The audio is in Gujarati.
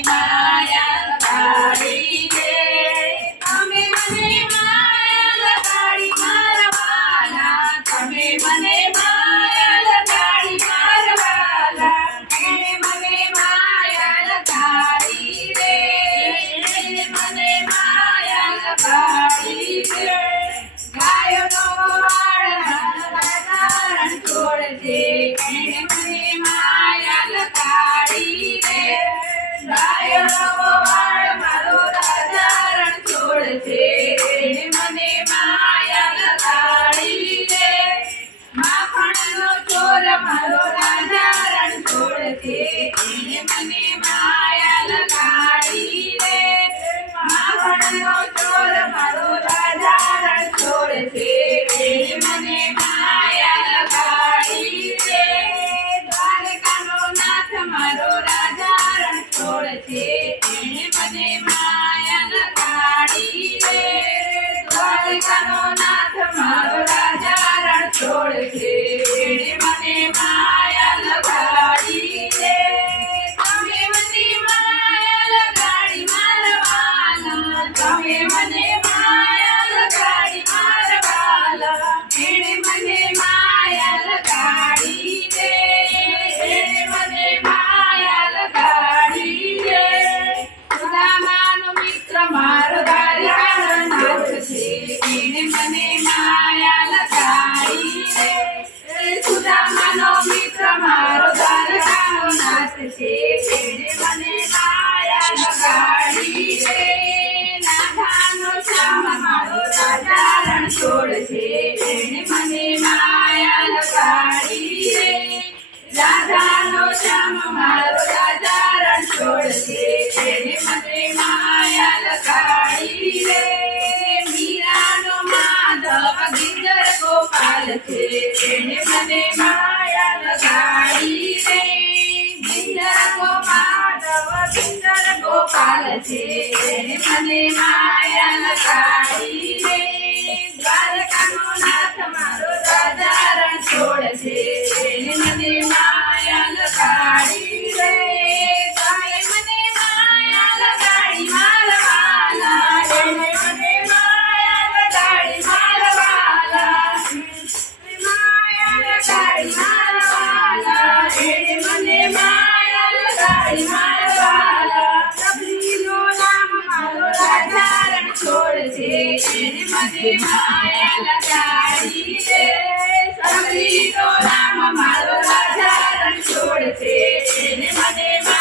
Himalaya. માયા કાઢી લે દ્વારકાનો નાથ મારો છોડ એને મને માયા લગાડી રે રાધાનો શ્યામ એને મને માયા લગાડી રે મીરાનો માધવ, ગિરધર ગોપાલ છે. એને મને માયા લગાડી રે ગિરધર ગોપાલ ગિરધર ગોપાલ છે. એને મને માયા લગાડી મારો રાજા છોડ છે મને